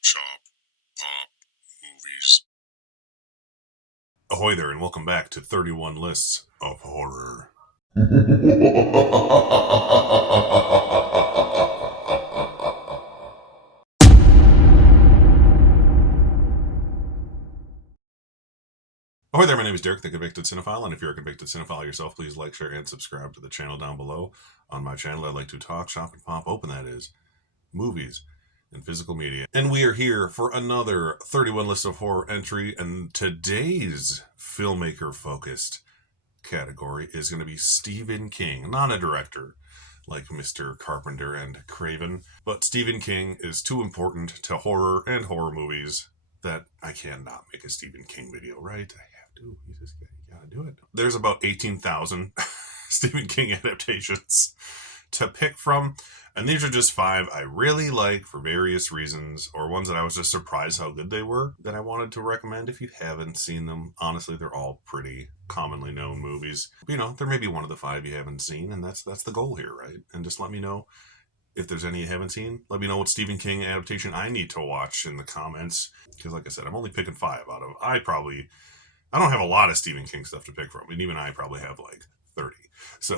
shop, pop, movies. Ahoy there, and welcome back to 31 Lists of Horror. Ahoy there, my name is Derek, the Convicted Cinephile, and if you're a convicted cinephile yourself, please like, share, and subscribe to the channel down below. On my channel, I like to talk, shop, and pop open, that is, movies and physical media. And we are here for another 31 List of Horror entry, and today's filmmaker-focused category is going to be Stephen King, not a director like Mr. Carpenter and Craven, but Stephen King is too important to horror and horror movies that I cannot make a Stephen King video, right? I have to. You just gotta do it. There's about 18,000 Stephen King adaptations to pick from, and these are just 5 I really like for various reasons, or ones that I was just surprised how good they were, that I wanted to recommend if you haven't seen them. Honestly, they're all pretty commonly known movies. But, there may be one of the 5 you haven't seen, and that's the goal here, right? And just let me know if there's any you haven't seen. Let me know what Stephen King adaptation I need to watch in the comments, because like I said, I'm only picking 5 out of, I don't have a lot of Stephen King stuff to pick from, and even I probably have like 30. So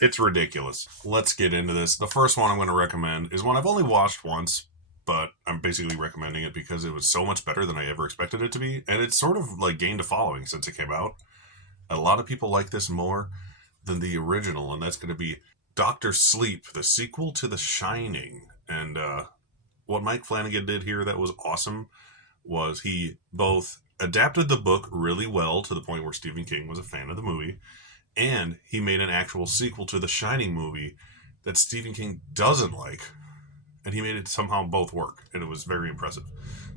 it's ridiculous. Let's get into this. The first one I'm going to recommend is one I've only watched once, but I'm basically recommending it because it was so much better than I ever expected it to be, and it's sort of like gained a following since it came out. A lot of people like this more than the original, and that's going to be Doctor Sleep, the sequel to The Shining. And what Mike Flanagan did here that was awesome was he both adapted the book really well to the point where Stephen King was a fan of the movie, and he made an actual sequel to the Shining movie that Stephen King doesn't like, and he made it somehow both work, and it was very impressive.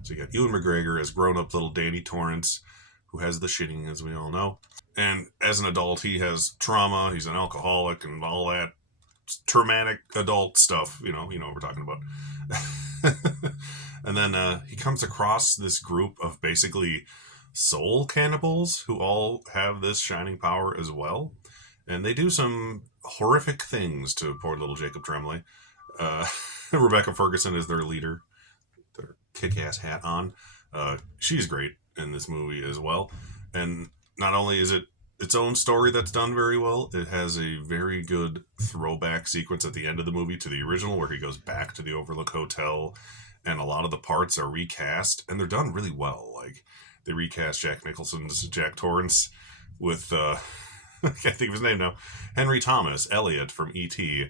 So you got Ewan McGregor as grown-up little Danny Torrance, who has the shitting, as we all know, and as an adult, he has trauma. He's an alcoholic and all that traumatic adult stuff. What we're talking about. And then he comes across this group of basically soul cannibals who all have this shining power as well, and they do some horrific things to poor little Jacob Tremblay. Rebecca Ferguson is their leader, their kick-ass hat on. She's great in this movie as well, and not only is it its own story that's done very well, it has a very good throwback sequence at the end of the movie to the original where he goes back to the Overlook Hotel, and a lot of the parts are recast, and they're done really well. Like, they recast Jack Nicholson's Jack Torrance with I can't think of his name now, Henry Thomas Elliot from E.T.,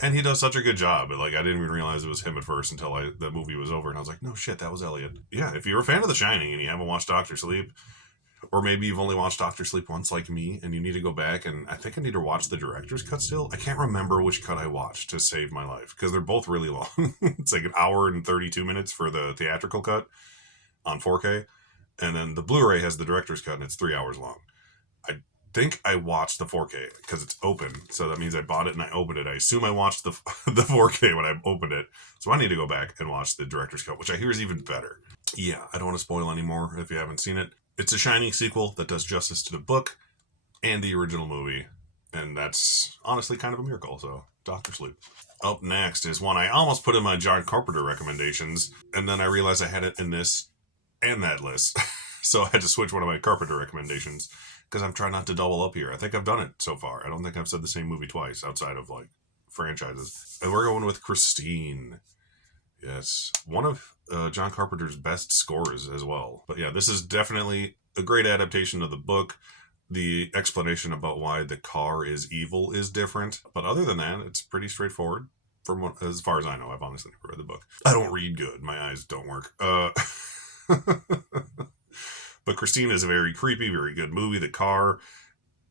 and he does such a good job. Like, I didn't even realize it was him at first until the movie was over, and I was like, no shit, that was Elliot. Yeah, if you're a fan of The Shining and you haven't watched Doctor Sleep, or maybe you've only watched Doctor Sleep once like me, and you need to go back, and I think I need to watch the director's cut still. I can't remember which cut I watched to save my life, because they're both really long. It's like an hour and 32 minutes for the theatrical cut on 4K, and then the Blu-ray has the director's cut, and it's 3 hours long. I think I watched the 4K because it's open, so that means I bought it and I opened it. I assume I watched the 4K when I opened it, so I need to go back and watch the director's cut, which I hear is even better. Yeah, I don't want to spoil anymore if you haven't seen it. It's a Shining sequel that does justice to the book and the original movie, and that's honestly kind of a miracle. So, Doctor Sleep. Up next is one I almost put in my John Carpenter recommendations, and then I realized I had it in this and that list. So I had to switch one of my Carpenter recommendations because I'm trying not to double up here. I think I've done it so far. I don't think I've said the same movie twice outside of like franchises. And we're going with Christine. Yes, one of John Carpenter's best scores as well. But yeah, this is definitely a great adaptation of the book. The explanation about why the car is evil is different, but other than that, it's pretty straightforward. From as far as I know, I've honestly never read the book. I don't read good; my eyes don't work. But Christine is a very creepy, very good movie. The car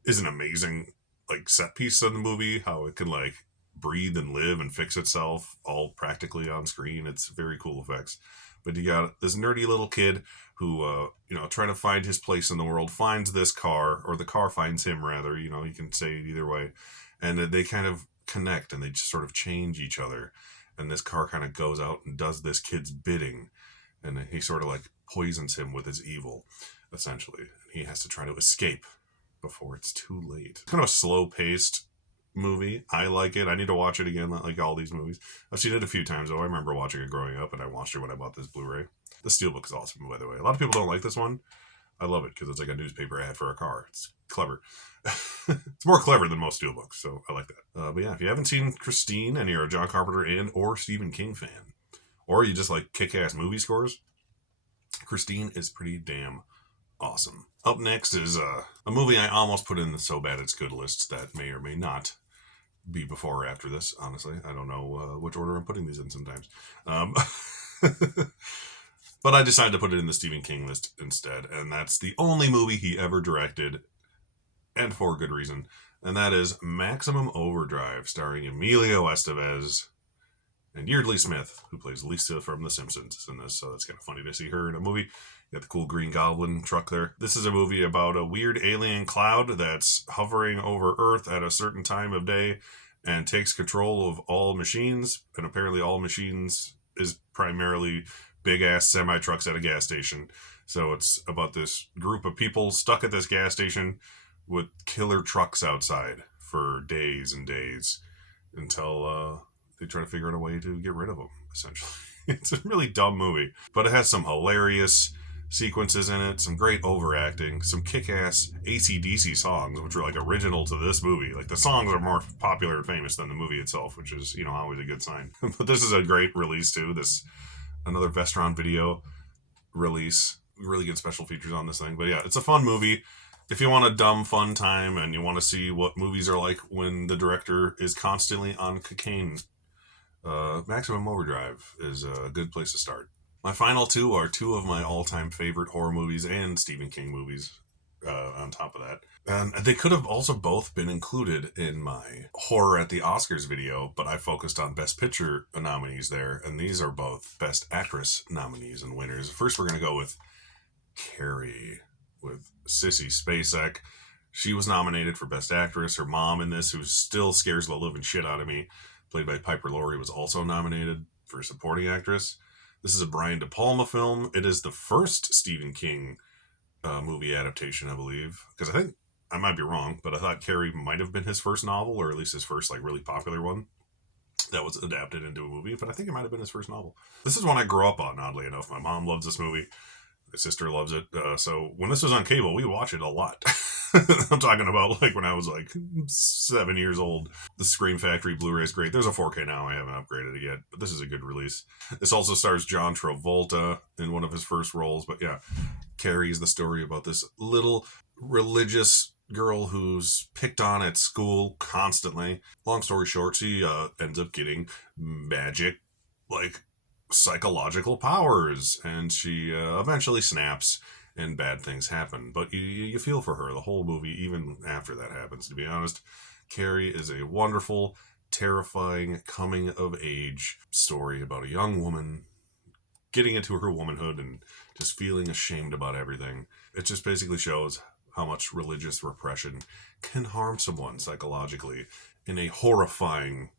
is an amazing like set piece of the movie. How it can like breathe and live and fix itself all practically on screen. It's very cool effects. But you got this nerdy little kid who, trying to find his place in the world, finds this car, or the car finds him, rather. You can say it either way. And they kind of connect and they just sort of change each other. And this car kind of goes out and does this kid's bidding. And he sort of like poisons him with his evil, essentially. And he has to try to escape before it's too late. Kind of a slow paced movie. I like it. I need to watch it again, like all these movies. I've seen it a few times, though. I remember watching it growing up, and I watched it when I bought this Blu-ray. The Steelbook is awesome, by the way. A lot of people don't like this one. I love it because it's like a newspaper ad for a car. It's clever. It's more clever than most Steelbooks, so I like that. But yeah, if you haven't seen Christine and you're a John Carpenter and or Stephen King fan, or you just like kick-ass movie scores, Christine is pretty damn awesome. Up next is a movie I almost put in the So Bad It's Good list that may or may not be before or after this, honestly. I don't know which order I'm putting these in sometimes. But I decided to put it in the Stephen King list instead, and that's the only movie he ever directed, and for good reason, and that is Maximum Overdrive, starring Emilio Estevez and Yeardley Smith, who plays Lisa from The Simpsons in this, so that's kind of funny to see her in a movie. You got the cool Green Goblin truck there. This is a movie about a weird alien cloud that's hovering over Earth at a certain time of day and takes control of all machines, and apparently all machines is primarily big-ass semi-trucks at a gas station. So it's about this group of people stuck at this gas station with killer trucks outside for days and days until they try to figure out a way to get rid of them, essentially. It's a really dumb movie, but it has some hilarious sequences in it, some great overacting, some kick-ass AC/DC songs, which are like original to this movie. Like the songs are more popular and famous than the movie itself, which is, always a good sign. But this is a great release too. Another Vestron Video release. Really good special features on this thing. But yeah, it's a fun movie. If you want a dumb, fun time and you want to see what movies are like when the director is constantly on cocaine, Maximum Overdrive is a good place to start. My final two are two of my all-time favorite horror movies and Stephen King movies on top of that. And they could have also both been included in my Horror at the Oscars video, but I focused on Best Picture nominees there, and these are both Best Actress nominees and winners. First, we're going to go with Carrie, with Sissy Spacek. She was nominated for Best Actress. Her mom in this, who still scares the living shit out of me, played by Piper Laurie, was also nominated for Supporting Actress. This is a Brian De Palma film. It is the first Stephen King movie adaptation, I believe. Because I think, I might be wrong, but I thought Carrie might have been his first novel, or at least his first like really popular one that was adapted into a movie. But I think it might have been his first novel. This is one I grew up on, oddly enough. My mom loves this movie. My sister loves it. So when this was on cable, we watched it a lot. I'm talking about like when I was like 7 years old. The Scream Factory Blu-ray is great. There's a 4K now. I haven't upgraded it yet, but this is a good release. This also stars John Travolta in one of his first roles. But yeah, Carrie is the story about this little religious girl who's picked on at school constantly. Long story short, she ends up getting magic, like psychological powers, and she eventually snaps and bad things happen. But you feel for her the whole movie, even after that happens, to be honest. Carrie is a wonderful, terrifying coming-of-age story about a young woman getting into her womanhood and just feeling ashamed about everything. It just basically shows how much religious repression can harm someone psychologically in a horrifying,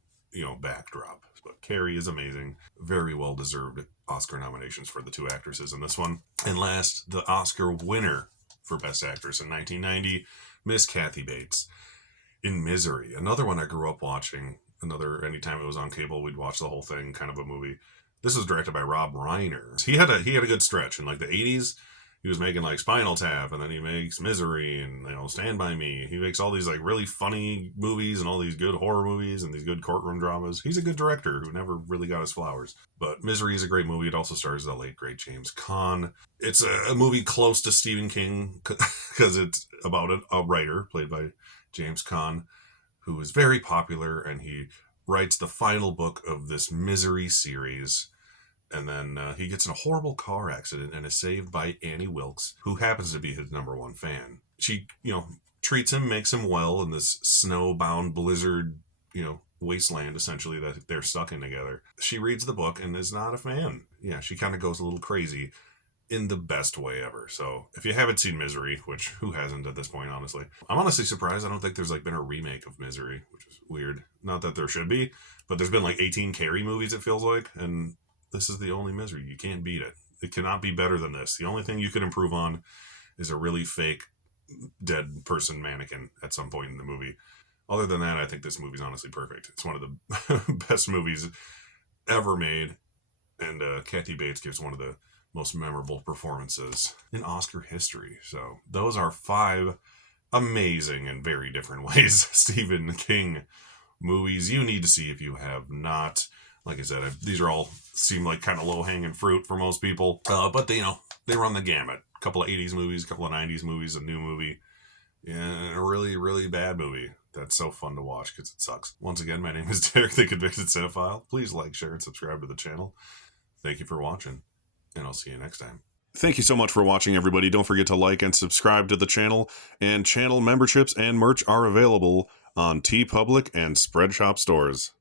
backdrop. But Carrie is amazing. Very well-deserved Oscar nominations for the two actresses in this one. And last, the Oscar winner for Best Actress in 1990, Miss Kathy Bates in Misery. Another one I grew up watching. Anytime it was on cable, we'd watch the whole thing, kind of a movie. This was directed by Rob Reiner. He had a good stretch in like the 80s. He was making like Spinal Tap, and then he makes Misery and Stand By Me. He makes all these like really funny movies and all these good horror movies and these good courtroom dramas. He's a good director who never really got his flowers. But Misery is a great movie. It also stars the late great James Caan. It's a movie close to Stephen King because it's about a writer played by James Caan who is very popular, and he writes the final book of this Misery series. And then he gets in a horrible car accident and is saved by Annie Wilkes, who happens to be his number one fan. She, treats him, makes him well in this snowbound blizzard, wasteland, essentially, that they're stuck in together. She reads the book and is not a fan. Yeah, she kind of goes a little crazy in the best way ever. So if you haven't seen Misery, which who hasn't at this point, honestly, I'm honestly surprised. I don't think there's been a remake of Misery, which is weird. Not that there should be, but there's been 18 Carrie movies, it feels like, and this is the only Misery. You can't beat it. It cannot be better than this. The only thing you could improve on is a really fake dead person mannequin at some point in the movie. Other than that, I think this movie's honestly perfect. It's one of the best movies ever made, and Kathy Bates gives one of the most memorable performances in Oscar history. So those are 5 amazing and very different ways Stephen King movies you need to see if you have not. Like I said, these are all seem like kind of low hanging fruit for most people, but they run the gamut. A couple of 80s movies, a couple of 90s movies, a new movie, and a really, really bad movie that's so fun to watch because it sucks. Once again, my name is Derek, the Convicted Cinephile. Please like, share, and subscribe to the channel. Thank you for watching, and I'll see you next time. Thank you so much for watching, everybody. Don't forget to like and subscribe to the channel, and channel memberships and merch are available on TeePublic and Spreadshop stores.